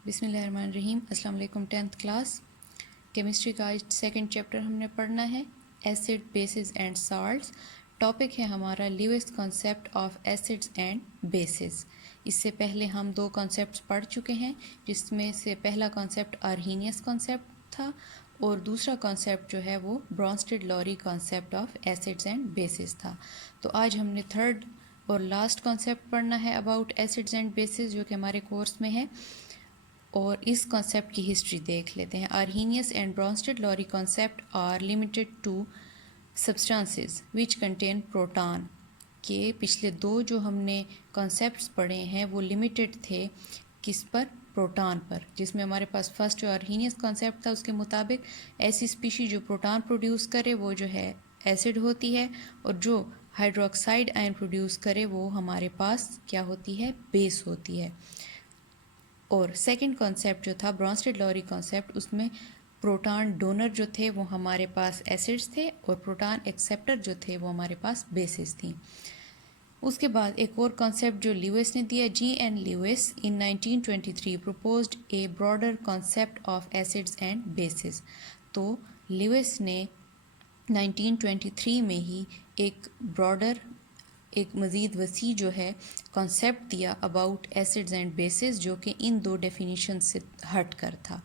बिस्मिल्लाहिर्रहमानिर्रहीम। अस्सलाम वालेकुम। 10th क्लास केमिस्ट्री का आज सेकंड चैप्टर हमने पढ़ना है, acid basis and salts. Topic है हमारा Lewis concept of acids and bases. इससे पहले हम दो कॉन्सेप्ट्स पढ़ चुके हैं, जिसमें से पहला कॉन्सेप्ट आर्हीनियस कॉन्सेप्ट था और दूसरा कॉन्सेप्ट जो है वो Brønsted-lorry concept of acids and bases था। तो आज हमने थर्ड और लास्ट कॉन्सेप्ट पढ़ना है अबाउट एसिड्स एंड बेसिस, जो कि हमारे कोर्स में है, और इस कॉन्सेप्ट की हिस्ट्री देख लेते हैं। Arrhenius and Bronsted Lowry concept are limited to substances which contain proton. के पिछले दो जो हमने कॉन्सेप्ट्स पढ़े हैं वो लिमिटेड थे किस पर? प्रोटॉन पर। जिसमें हमारे पास फर्स्ट जो आर्हीनियस कॉन्सेप्ट था उसके मुताबिक ऐसी स्पीशी जो प्रोटॉन प्रोड्यूस करे वो जो है एसिड होती है, और जो हाइड्रोक्साइड आयन प्रोड्यूस करे वो हमारे पास क्या होती है? बेस होती है। और सेकंड कॉन्सेप्ट जो था ब्रॉन्स्टेड-लॉरी कॉन्सेप्ट, उसमें प्रोटॉन डोनर जो थे वो हमारे पास एसिड्स थे और प्रोटॉन एक्सेप्टर जो थे वो हमारे पास बेसिस थी। उसके बाद एक और कॉन्सेप्ट जो ल्यूइस ने दिया, G.N. Lewis in 1923 proposed A broader concept of acids and bases. तो ल्यूइस ने 1923 में ही एक मज़ीद वसी जो है कॉन्सेप्ट दिया अबाउट एसिड्स एंड बेसिस, जो कि इन दो डेफिनीशन से हट कर था।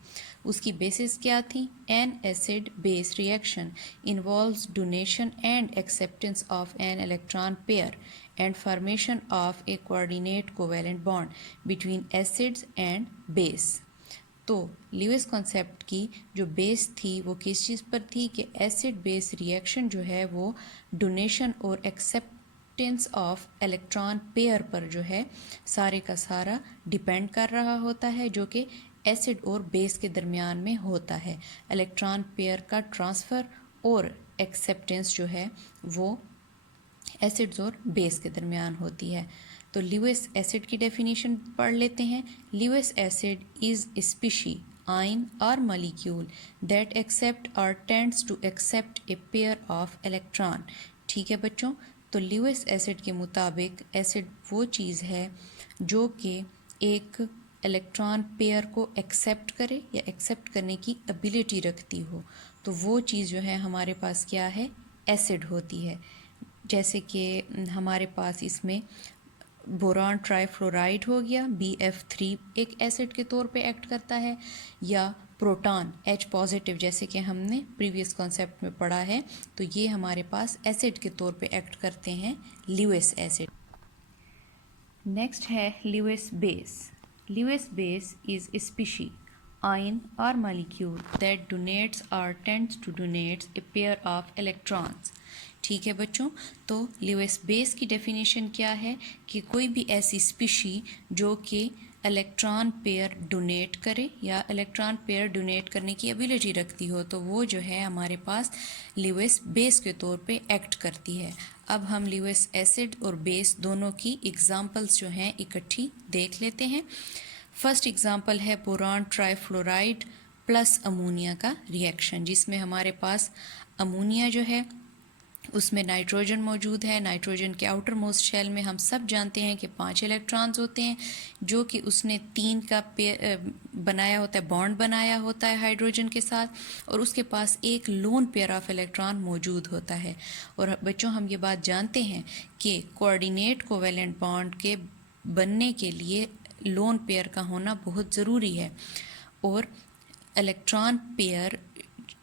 उसकी बेसिस क्या थी? N acid base reaction involves donation and acceptance of an electron pair and formation of A coordinate covalent bond between acids and base. तो ल्यूइस कॉन्सेप्ट की जो बेस थी वो किस चीज़ पर थी कि एसिड बेस रिएक्शन जो है वो डोनेशन और एक्सेप्टेंस ऑफ इलेक्ट्रॉन पेयर पर जो है सारे का सारा डिपेंड कर रहा होता है, जो कि एसिड और बेस के दरमियान में होता है। इलेक्ट्रॉन पेयर का ट्रांसफ़र और एक्सेप्टेंस जो है वो एसिड्स और बेस के दरमियान होती है। तो ल्यूइस एसिड की डेफिनेशन पढ़ लेते हैं। Lewis acid is a species ion और मॉलिक्यूल दैट एक्सेप्ट और tends to accept a pair of electron. ठीक है बच्चों, तो ल्यूइस एसिड के मुताबिक एसिड वो चीज़ है जो कि एक इलेक्ट्रॉन पेयर को एक्सेप्ट करे या एक्सेप्ट करने की एबिलिटी रखती हो, तो वो चीज़ जो है हमारे पास क्या है? एसिड होती है। जैसे कि हमारे पास इसमें बोरान ट्राइफ्लोराइड हो गया, BF3 एक एसिड के तौर पे एक्ट करता है, या प्रोटॉन H पॉजिटिव जैसे कि हमने प्रीवियस कॉन्सेप्ट में पढ़ा है, तो ये हमारे पास एसिड के तौर पे एक्ट करते हैं, ल्यूइस एसिड। नेक्स्ट है Lewis base. Lewis base is a species ion or molecule that donates or tends to donate a pair of electrons। ठीक है बच्चों, तो ल्यूइस बेस की डेफिनेशन क्या है कि कोई भी ऐसी स्पीशी जो कि इलेक्ट्रॉन पेयर डोनेट करे या इलेक्ट्रॉन पेयर डोनेट करने की एबिलिटी रखती हो, तो वो जो है हमारे पास ल्यूइस बेस के तौर पे एक्ट करती है। अब हम ल्यूइस एसिड और बेस दोनों की एग्जांपल्स जो हैं इकट्ठी देख लेते हैं। फर्स्ट एग्जांपल है बोरान ट्राइफ्लोराइड प्लस अमोनिया का रिएक्शन, जिसमें हमारे पास अमोनिया जो है उसमें नाइट्रोजन मौजूद है। नाइट्रोजन के आउटर मोस्ट शेल में हम सब जानते हैं कि 5 इलेक्ट्रॉन्स होते हैं, जो कि उसने 3 का बनाया होता है, बॉन्ड बनाया होता है हाइड्रोजन के साथ, और उसके पास एक लोन पेयर ऑफ इलेक्ट्रॉन मौजूद होता है। और बच्चों हम ये बात जानते हैं कि कोऑर्डिनेट कोवैलेंट बॉन्ड के बनने के लिए लोन पेयर का होना बहुत ज़रूरी है, और इलेक्ट्रॉन पेयर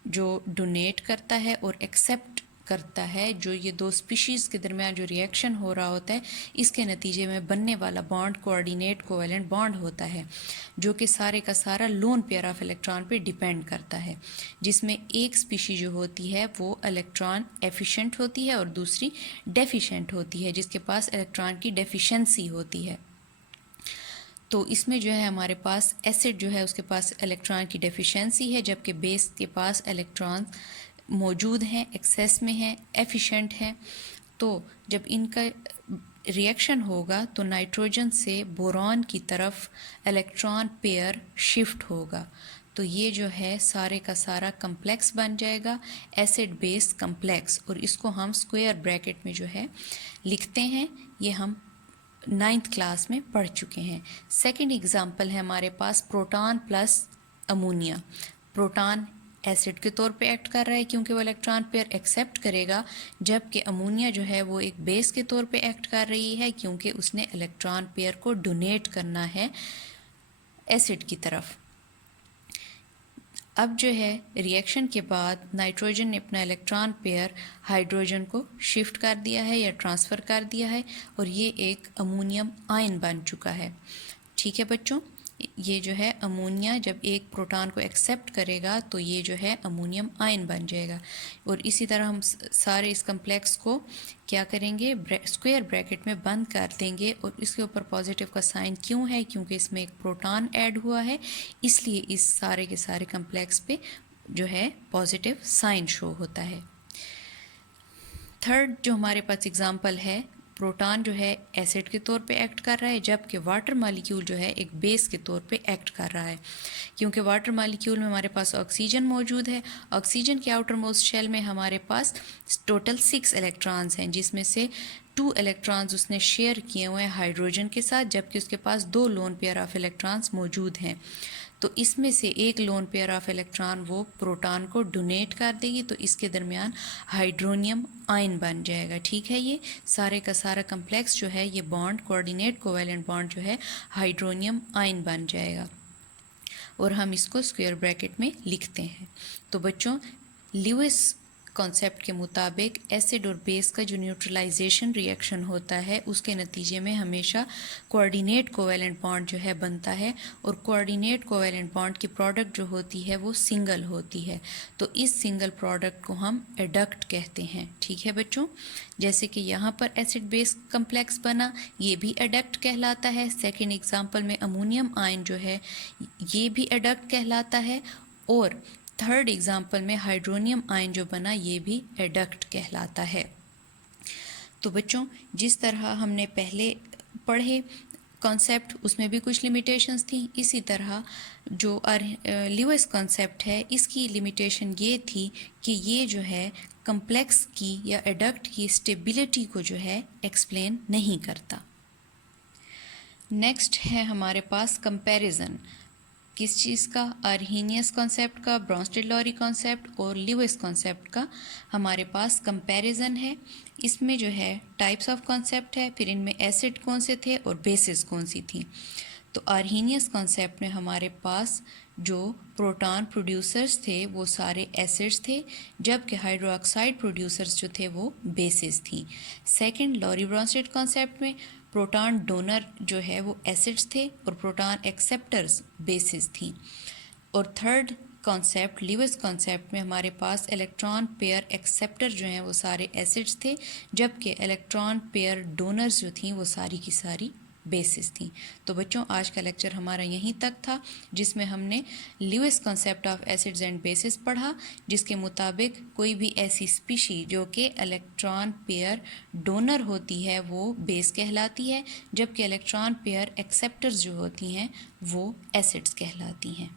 जो डोनेट करता है और एक्सेप्ट करता है, जो ये दो स्पीशीज़ के दरमियान जो रिएक्शन हो रहा होता है, इसके नतीजे में बनने वाला बॉन्ड कोऑर्डिनेट कोवैलेंट बॉन्ड होता है, जो कि सारे का सारा लोन पेयर ऑफ इलेक्ट्रॉन पे डिपेंड करता है, जिसमें एक स्पीशी जो होती है वो इलेक्ट्रॉन एफिशिएंट होती है और दूसरी डेफिशिएंट होती है, जिसके पास इलेक्ट्रॉन की डेफिशिएंसी होती है। तो इसमें जो है हमारे पास एसिड जो है उसके पास इलेक्ट्रॉन की डेफिशिएंसी है, जबकि बेस के पास इलेक्ट्रॉन मौजूद हैं, एक्सेस में हैं, एफिशिएंट हैं। तो जब इनका रिएक्शन होगा तो नाइट्रोजन से बोरॉन की तरफ इलेक्ट्रॉन पेयर शिफ्ट होगा, तो ये जो है सारे का सारा कम्प्लेक्स बन जाएगा, एसिड बेस कम्प्लेक्स, और इसको हम स्क्वायर ब्रैकेट में जो है लिखते हैं। ये हम 9th क्लास में पढ़ चुके हैं। सेकंड एग्जांपल है हमारे पास proton plus ammonia. Proton acid के तौर पे एक्ट कर रहा है क्योंकि वो इलेक्ट्रॉन पेयर एक्सेप्ट करेगा, जबकि अमोनिया जो है वो एक बेस के तौर पे एक्ट कर रही है क्योंकि उसने इलेक्ट्रॉन पेयर को डोनेट करना है एसिड की तरफ। अब जो है रिएक्शन के बाद नाइट्रोजन ने अपना इलेक्ट्रॉन पेयर हाइड्रोजन को शिफ्ट कर दिया है या ट्रांसफ़र कर दिया है और ये एक अमोनियम आयन बन चुका है। ठीक है बच्चों, ये जो है अमोनिया जब एक प्रोटॉन को एक्सेप्ट करेगा तो ये जो है अमोनियम आयन बन जाएगा। और इसी तरह हम सारे इस कम्प्लेक्स को क्या करेंगे, स्क्वायर ब्रैकेट में बंद कर देंगे। और इसके ऊपर पॉजिटिव का साइन क्यों है, क्योंकि इसमें एक प्रोटॉन ऐड हुआ है, इसलिए इस सारे के सारे कम्प्लेक्स पे जो है पॉजिटिव साइन शो होता है। थर्ड जो हमारे पास एग्जांपल है, प्रोटॉन जो है एसिड के तौर पे एक्ट कर रहा है, जबकि वाटर मॉलिक्यूल जो है एक बेस के तौर पे एक्ट कर रहा है। क्योंकि वाटर मॉलिक्यूल में हमारे पास ऑक्सीजन मौजूद है। ऑक्सीजन के आउटर मोस्ट शेल में हमारे पास टोटल 6 इलेक्ट्रॉन्स हैं, जिसमें से 2 इलेक्ट्रॉन्स उसने शेयर किए हुए हैं हाइड्रोजन के साथ, जबकि उसके पास 2 लोन पेयर ऑफ इलेक्ट्रॉन्स मौजूद हैं। तो इसमें से एक लोन पेयर ऑफ इलेक्ट्रॉन वो प्रोटॉन को डोनेट कर देगी, तो इसके दरमियान हाइड्रोनियम आयन बन जाएगा। ठीक है, ये सारे का सारा कम्प्लेक्स जो है ये बॉन्ड कोऑर्डिनेट कोवैलेंट बॉन्ड जो है हाइड्रोनियम आयन बन जाएगा और हम इसको स्क्वायर ब्रैकेट में लिखते हैं। तो बच्चों, ल्यूइस कॉन्सेप्ट के मुताबिक एसिड और बेस का जो न्यूट्रलाइजेशन रिएक्शन होता है उसके नतीजे में हमेशा कोऑर्डिनेट कोवैलेंट बॉन्ड जो है बनता है, और कोऑर्डिनेट कोवैलेंट बॉन्ड की प्रोडक्ट जो होती है वो सिंगल होती है। तो इस सिंगल प्रोडक्ट को हम एडक्ट कहते हैं। ठीक है बच्चों, जैसे कि यहाँ पर एसिड बेस कम्प्लेक्स बना, ये भी एडक्ट कहलाता है। सेकेंड एग्जाम्पल में अमोनियम आयन जो है ये भी एडक्ट कहलाता है, और थर्ड एग्जाम्पल में हाइड्रोनियम आयन जो बना ये भी एडक्ट कहलाता है। तो बच्चों, जिस तरह हमने पहले पढ़े कॉन्सेप्ट उसमें भी कुछ लिमिटेशंस थी, इसी तरह जो ल्यूइस कॉन्सेप्ट है इसकी लिमिटेशन ये थी कि ये जो है कम्प्लेक्स की या एडक्ट की स्टेबिलिटी को जो है एक्सप्लेन नहीं करता। नेक्स्ट है हमारे पास कंपैरिजन। किस चीज़ का, अर्हीनियस कॉन्सेप्ट का, ब्रॉन्स्टेड-लॉरी कॉन्सेप्ट और ल्यूइस कॉन्सेप्ट का हमारे पास कंपैरिजन है। इसमें जो है टाइप्स ऑफ कॉन्सेप्ट है, फिर इनमें एसिड कौन से थे और बेसिस कौन सी थी। तो अर्हीनियस कॉन्सेप्ट में हमारे पास जो प्रोटॉन प्रोड्यूसर्स थे वो सारे एसिड्स थे, जबकि हाइड्रोक्साइड प्रोड्यूसर्स जो थे वो बेसिस थी। सेकंड, लॉरी ब्रॉन्स्टेड कॉन्सेप्ट में प्रोटॉन डोनर जो है वो एसिड्स थे और प्रोटॉन एक्सेप्टर्स बेसिस थी। और थर्ड कॉन्सेप्ट ल्यूइस कॉन्सेप्ट में हमारे पास इलेक्ट्रॉन पेयर एक्सेप्टर जो हैं वो सारे एसिड्स थे, जबकि इलेक्ट्रॉन पेयर डोनर्स जो थी वो सारी की सारी बेसिस थी। तो बच्चों, आज का लेक्चर हमारा यहीं तक था, जिसमें हमने Lewis concept of acids and bases पढ़ा, जिसके मुताबिक कोई भी ऐसी स्पीशी जो कि इलेक्ट्रॉन पेयर डोनर होती है वो बेस कहलाती है, जबकि इलेक्ट्रॉन पेयर एक्सेप्टर्स जो होती हैं वो एसिड्स कहलाती हैं।